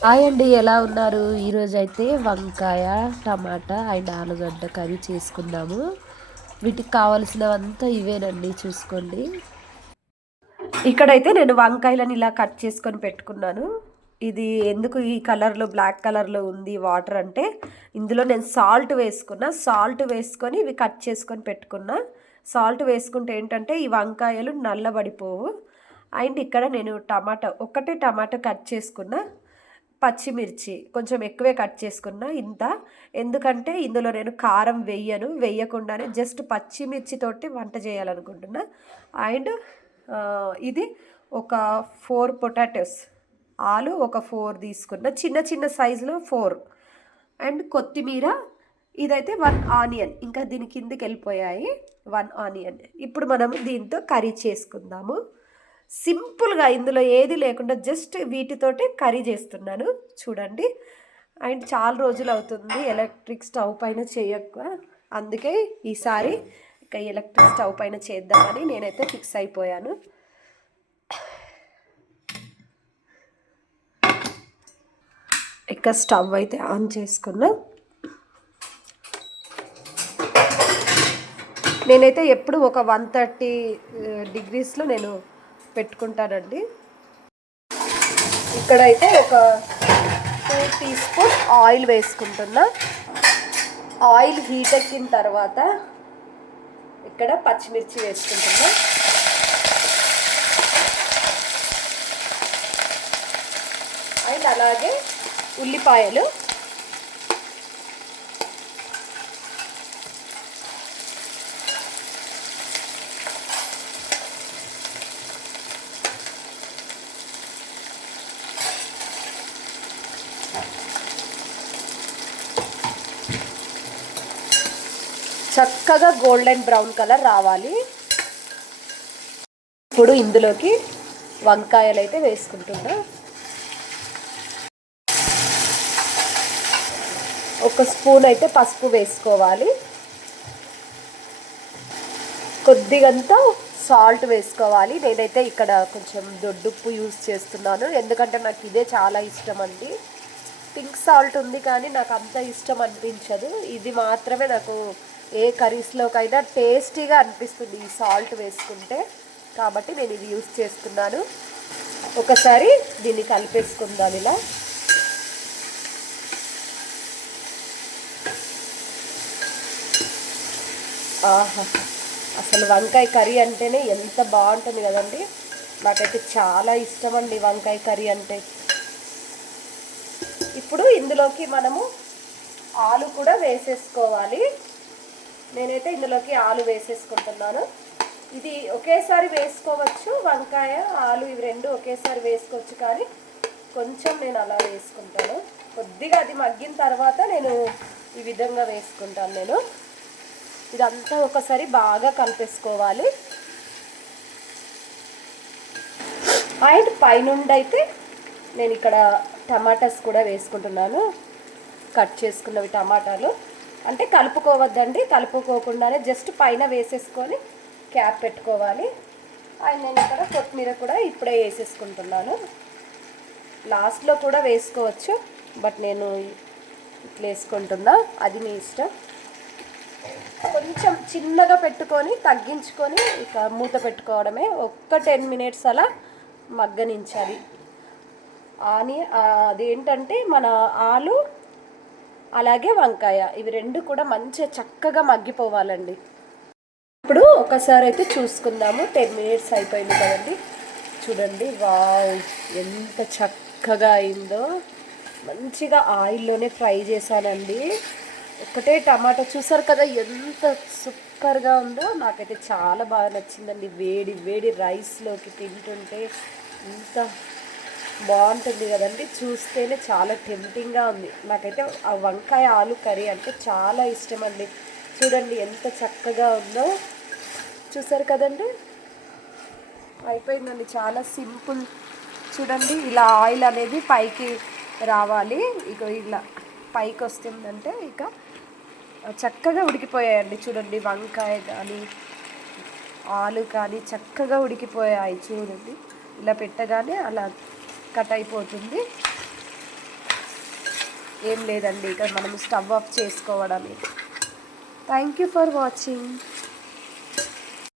Hi అండి ఎలా ఉన్నారు? ఈరోజు అయితే వంకాయ టమాటా అండ్ ఆలుగడ్డ కర్రీ చేసుకున్నాము వీటికి కావలసినవంతా ఇవేనండి చూసుకోండి. ఇక్కడైతే నేను వంకాయలను ఇలా కట్ చేసుకొని పెట్టుకున్నాను. ఇది ఎందుకు ఈ కలర్లో బ్లాక్ కలర్లో ఉంది వాటర్ అంటే ఇందులో నేను సాల్ట్ వేసుకున్నా. సాల్ట్ వేసుకొని ఇవి కట్ చేసుకొని పెట్టుకున్నా. సాల్ట్ వేసుకుంటే ఏంటంటే ఈ వంకాయలు నల్లబడిపోవు. అండ్ ఇక్కడ నేను టమాటా ఒక్కటే టమాటా కట్ చేసుకున్నా. పచ్చిమిర్చి కొంచెం ఎక్కువే కట్ చేసుకున్నా ఇంత. ఎందుకంటే ఇందులో నేను కారం వెయ్యను వెయ్యకుండానే జస్ట్ పచ్చిమిర్చితోటి వంట చేయాలనుకుంటున్నా. అండ్ ఇది ఒక ఫోర్ పొటాటోస్. ఆలు ఒక ఫోర్ తీసుకున్న. చిన్న చిన్న సైజులో ఫోర్. అండ్ కొత్తిమీర ఇదైతే వన్ ఆనియన్. ఇంకా దీని కిందకి వెళ్ళిపోయాయి వన్ ఆనియన్. ఇప్పుడు మనం దీంతో కర్రీ చేసుకుందాము. సింపుల్గా ఇందులో ఏది లేకుండా జస్ట్ వీటితోటే కర్రీ చేస్తున్నాను. చూడండి. అండ్ చాలా రోజులు అవుతుంది. ఎలక్ట్రిక్ స్టవ్ పైన చేయక అందుకే ఈసారి ఇక ఎలక్ట్రిక్ స్టవ్ పైన చేద్దామని నేనైతే ఫిక్స్ అయిపోయాను. ఇక స్టవ్ అయితే ఆన్ చేసుకున్నా. నేనైతే ఎప్పుడు ఒక వన్ థర్టీ డిగ్రీస్లో నేను పెట్టుకుంటానండి ఇక్కడైతే ఒక టూ టీ స్పూన్ ఆయిల్ వేసుకుంటున్నా. ఆయిల్ హీట్ ఎక్కిన తర్వాత ఇక్కడ పచ్చిమిర్చి వేసుకుంటున్నా. అండ్ అలాగే ఉల్లిపాయలు. చక్కగా గోల్డెన్ బ్రౌన్ కలర్ రావాలి. ఇప్పుడు ఇందులోకి వంకాయలు అయితే వేసుకుంటున్నా. ఒక స్పూన్ అయితే పసుపు వేసుకోవాలి. కొద్దిగంతా సాల్ట్ వేసుకోవాలి. నేనైతే ఇక్కడ కొంచెం దొడ్డుప్పు యూస్ చేస్తున్నాను. ఎందుకంటే నాకు ఇదే చాలా ఇష్టం అండి. పింక్ సాల్ట్ ఉంది కానీ నాకు అంత ఇష్టం అనిపించదు. ఇది మాత్రమే నాకు ఏ కర్రీస్లోకైనా టేస్టీగా అనిపిస్తుంది ఈ సాల్ట్ వేసుకుంటే. కాబట్టి నేను ఇది యూస్ చేస్తున్నాను. ఒకసారి దీన్ని కలిపేసుకుందాం ఇలా. ఆహా అసలు వంకాయ కర్రీ అంటేనే ఎంత బాగుంటుంది కదండి. నాకైతే చాలా ఇష్టం అండి వంకాయ కర్రీ అంటే. ఇప్పుడు ఇందులోకి మనము ఆలు కూడా వేసేసుకోవాలి. నేనైతే ఇందులోకి ఆలు వేసేసుకుంటున్నాను. ఇది ఒకేసారి వేసుకోవచ్చు వంకాయ ఆలు ఇవి రెండు ఒకేసారి వేసుకోవచ్చు కానీ కొంచెం నేను అలా వేసుకుంటాను. కొద్దిగా అది మగ్గిన తర్వాత నేను ఈ విధంగా వేసుకుంటాను నేను. ఇదంతా ఒకసారి బాగా కలిపేసుకోవాలి. అండ్ పైనుండి అయితే నేను ఇక్కడ టమాటాస్ కూడా వేసుకుంటున్నాను. కట్ చేసుకున్నవి టమాటాలు. అంటే కలుపుకోవద్దండి కలుపుకోకుండానే జస్ట్ పైన వేసేసుకొని క్యాప్ పెట్టుకోవాలి. అండ్ నేను ఇక్కడ కొత్తిమీర కూడా ఇప్పుడే వేసేసుకుంటున్నాను. లాస్ట్లో కూడా వేసుకోవచ్చు బట్ నేను ఇట్లా వేసుకుంటున్నా. అది మీ ఇష్టం. కొంచెం చిన్నగా పెట్టుకొని తగ్గించుకొని ఇక మూత పెట్టుకోవడమే. ఒక్క టెన్ మినిట్స్ అలా మగ్గనించాలి. ఆని అదేంటంటే మన ఆలు అలాగే వంకాయ. ఇవి రెండు కూడా మంచిగా చక్కగా మగ్గిపోవాలండి. ఇప్పుడు ఒకసారి అయితే చూసుకుందాము. టెన్ మినిట్స్ అయిపోయింది కదండి. చూడండి వావ్ ఎంత చక్కగా అయిందో. మంచిగా ఆయిల్లోనే ఫ్రై చేశానండి. ఒకటే టమాటా చూసారు కదా ఎంత సూపర్గా ఉందో. నాకైతే చాలా బాగా నచ్చిందండి. వేడి వేడి రైస్లోకి తింటుంటే ఎంత బాగుంటుంది కదండి. చూస్తేనే చాలా టెంప్టింగ్గా ఉంది. నాకైతే ఆ వంకాయ ఆలు కర్రీ అంటే చాలా ఇష్టం అండి చూడండి ఎంత చక్కగా ఉందో. చూసారు కదండి? అయిపోయిందండి. చాలా సింపుల్. చూడండి ఇలా ఆయిల్ అనేది పైకి రావాలి. ఇక ఇలా పైకి వస్తుందంటే ఇక చక్కగా ఉడికిపోయాయండి. చూడండి వంకాయ కానీ ఆలు కానీ చక్కగా ఉడికిపోయాయి. చూడండి ఇలా పెట్టగానే అలా కట్ అయిపోతుంది. ఏం లేదండి ఇక్కడ మనం స్టవ్ ఆఫ్ చేసుకోవడమే. Thank you for watching